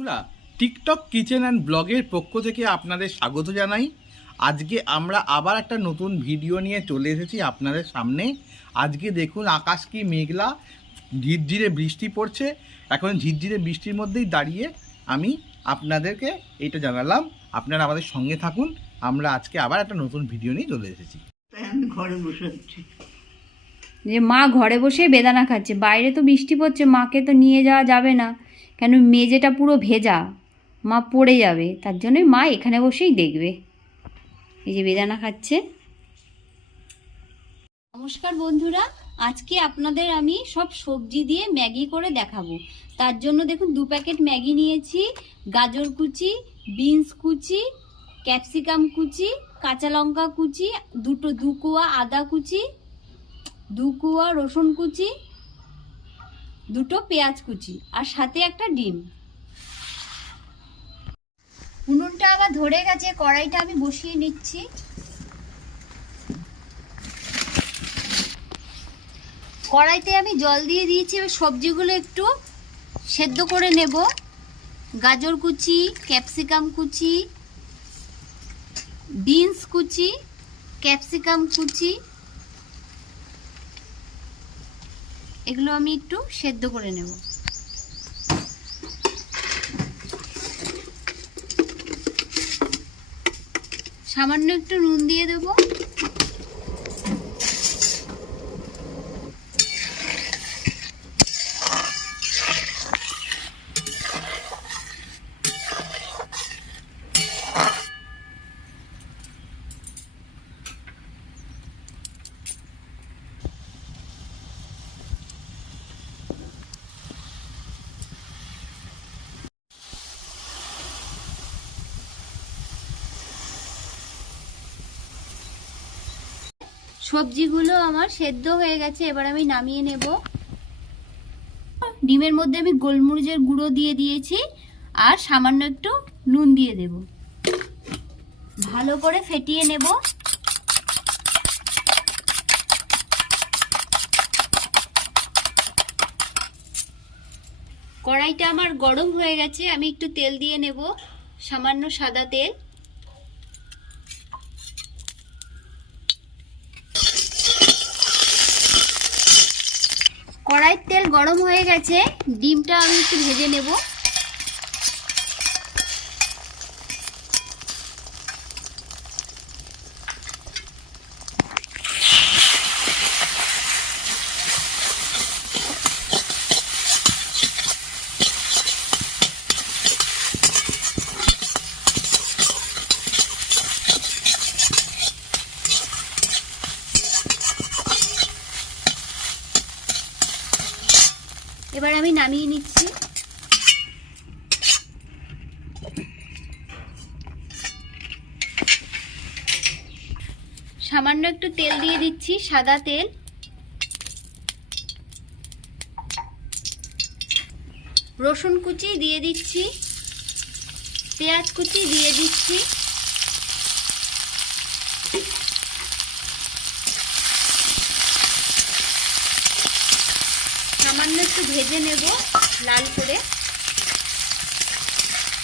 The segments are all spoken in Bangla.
বন্ধুরা টিকটক কিচেন অ্যান্ড ব্লগের পক্ষ থেকে আপনাদের স্বাগত জানাই। আজকে আমরা আবার একটা নতুন ভিডিও নিয়ে চলে এসেছি আপনাদের সামনে। আজকে দেখুন আকাশ কি মেঘলা ঝিরঝিরে বৃষ্টি পড়ছে। এখন ঝিরঝিরে বৃষ্টির মধ্যেই দাঁড়িয়ে আমি আপনাদেরকে এটা জানালাম। আপনারা আমাদের সঙ্গে থাকুন। আমরা আজকে আবার একটা নতুন ভিডিও নিয়ে চলে এসেছি। আমি ঘরে বসে আছি। যে মা ঘরে বসে বেদানা খাচ্ছে। বাইরে তো বৃষ্টি পড়ছে মাকে তো নিয়ে যাওয়া যাবে না। কেন মেঝেটা পুরো ভেজা? মা পড়ে যাবে, তার জন্যই মা এখানে বসেই দেখবে। এই যে বেদানা খাচ্ছে। নমস্কার বন্ধুরা, আজকে আপনাদের আমি সব সবজি দিয়ে ম্যাগি করে দেখাবো। তার জন্য দেখুন, দু প্যাকেট ম্যাগি নিয়েছি, গাজর কুচি, বিনস কুচি, ক্যাপসিকাম কুচি, কাঁচা লঙ্কা কুচি, দুটো দু কোয়া আদা কুচি, দু কুয়া রসুন কুচি দুটো পেঁয়াজ কুচি আর সাথে একটা ডিম। উনুনটা আবার ধরে গেছে, কড়াইটা আমি বসিয়ে নিচ্ছি। কড়াইতে আমি জল দিয়ে দিয়েছি, এবার সবজিগুলো একটু সেদ্ধ করে নেব। গাজর কুচি, ক্যাপসিকাম কুচি, বিনস কুচি, ক্যাপসিকাম কুচি এগুলো আমি একটু সেদ্ধ করে নেব। সামান্য একটু নুন দিয়ে দেব। সবজিগুলো আমার সেদ্ধ হয়ে গেছে, এবার আমি নামিয়ে নেব। ডিমের মধ্যে আমি গোলমরিচের গুঁড়ো দিয়ে দিয়েছি, আর সামান্য একটু নুন দিয়ে দেব। ভালো করে ফেটিয়ে নেব। কড়াইটা আমার গরম হয়ে গেছে, আমি একটু তেল দিয়ে নেব, সামান্য সাদা তেল কড়াইয়ের তেল গরম হয়ে গেছে ডিমটা আমি একটু ভেজে নেব। এবার আমি নামিয়ে নিচ্ছি। সামান্য একটু তেল দিয়ে দিচ্ছি, সাদা তেল। রসুন কুচি দিয়ে দিচ্ছি, পেঁয়াজ কুচি দিয়ে দিচ্ছি সামান্য একটু ভেজে নেব লাল করে।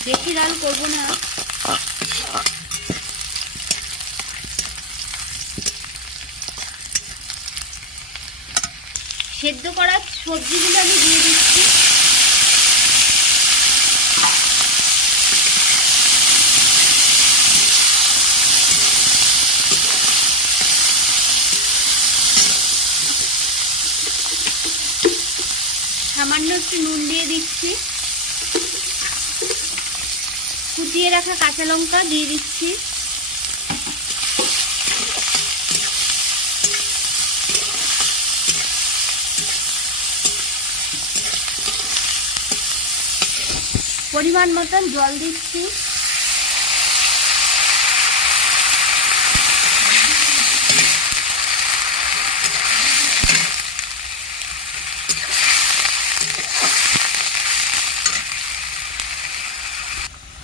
বেশি লাল করব না। সেদ্ধ করা সবজিগুলো আমি দিয়ে দিচ্ছি। সামান্য একটু নুন দিয়ে দিচ্ছি। কুচিয়ে রাখা কাঁচা লঙ্কা দিয়ে দিচ্ছি। পরিমাণ মতন জল দিচ্ছি।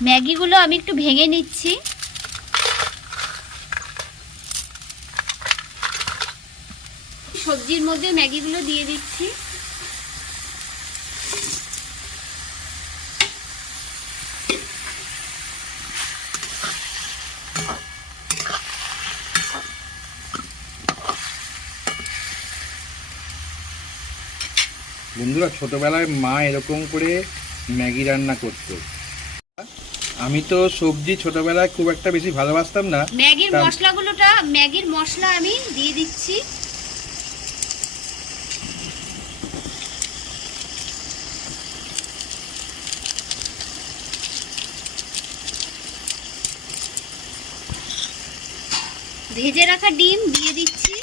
ম্যাগিগুলো আমি একটু ভেঙে নিচ্ছি। সবজির মধ্যে ম্যাগিগুলো দিয়ে দিচ্ছি। বন্ধুরা, ছোটোবেলায় মা এরকম করে ম্যাগি রান্না করতো। আমি তো সবজি ছোটবেলায় খুব একটা বেশি ভালোবাসতাম না। ম্যাগির মশলাগুলোটা ম্যাগির মশলা আমি দিয়ে দিচ্ছি। ভেজে রাখা ডিম দিয়ে দিচ্ছি।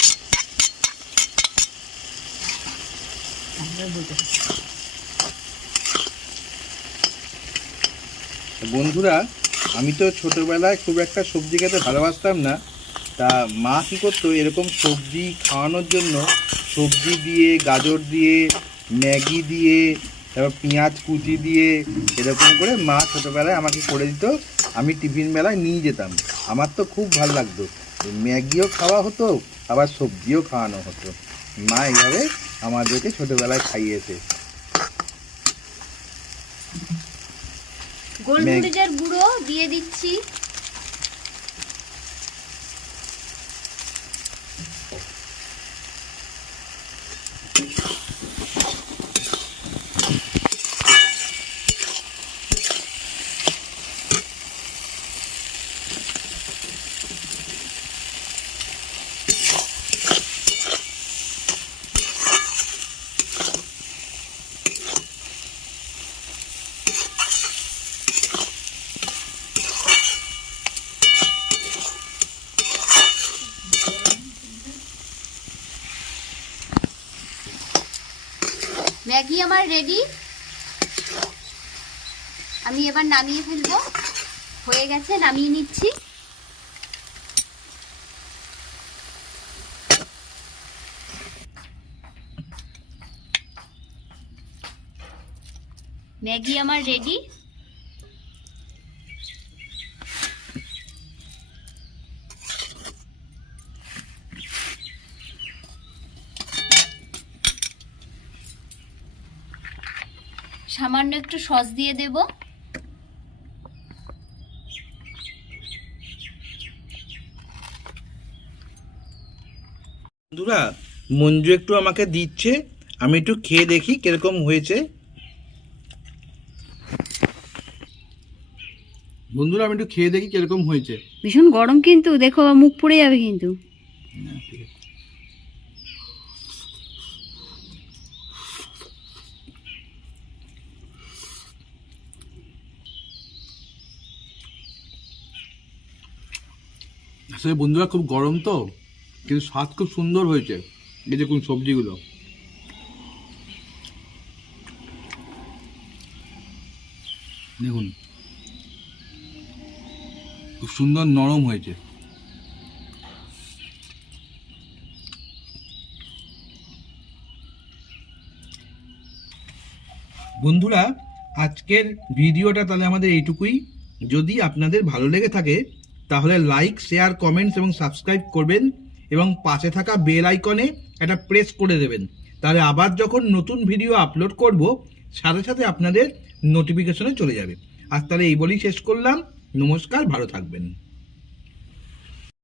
বন্ধুরা, আমি তো ছোটোবেলায় খুব একটা সবজি খেতে ভালোবাসতাম না। তা মা কী করতো, এরকম সবজি খাওয়ানোর জন্য সবজি দিয়ে, গাজর দিয়ে, ম্যাগি দিয়ে, তারপর পেঁয়াজ কুচি দিয়ে এরকম করে মা ছোটোবেলায় আমাকে করে দিত। আমি টিফিন বেলায় নিয়ে যেতাম। আমার তো খুব ভালো লাগতো। ম্যাগিও খাওয়া হতো, আবার সবজিও খাওয়ানো হতো। মা এইভাবে আমাদেরকে ছোটোবেলায় খাইয়েছে। গোলমরিচের গুঁড়ো দিয়ে দিচ্ছি। ম্যাগি আমার রেডি আমি এবার নামিয়ে ফেলব। হয়ে গেছে নামিয়ে নিচ্ছি। ম্যাগি আমার রেডি সামান্য একটু সস দিয়ে দেব। বন্ধুরা মঞ্জু একটু আমাকে দিচ্ছে। আমি একটু খেয়ে দেখি কীরকম হয়েছে। বন্ধুরা আমি একটু খেয়ে দেখি কীরকম হয়েছে। ভীষণ গরম কিন্তু দেখো মুখ পুড়ে যাবে কিন্তু। আসলে বন্ধুরা খুব গরম তো, কিন্তু স্বাদ খুব সুন্দর হয়েছে, এই দেখুন সবজিগুলো। দেখুন। খুব সুন্দর নরম হয়েছে। বন্ধুরা, আজকের ভিডিওটা তাহলে আমাদের এইটুকুই। যদি আপনাদের ভালো লেগে থাকে তাহলে লাইক শেয়ার কমেন্টস এবং সাবস্ক্রাইব করবেন এবং পাশে থাকা বেল আইকনে একটা প্রেস করে দেবেন। তাহলে আবার যখন নতুন ভিডিও আপলোড করব, সাথে সাথে আপনাদের নোটিফিকেশনে চলে যাবে। আর তাহলে এই বলেই শেষ করলাম। নমস্কার, ভালো থাকবেন।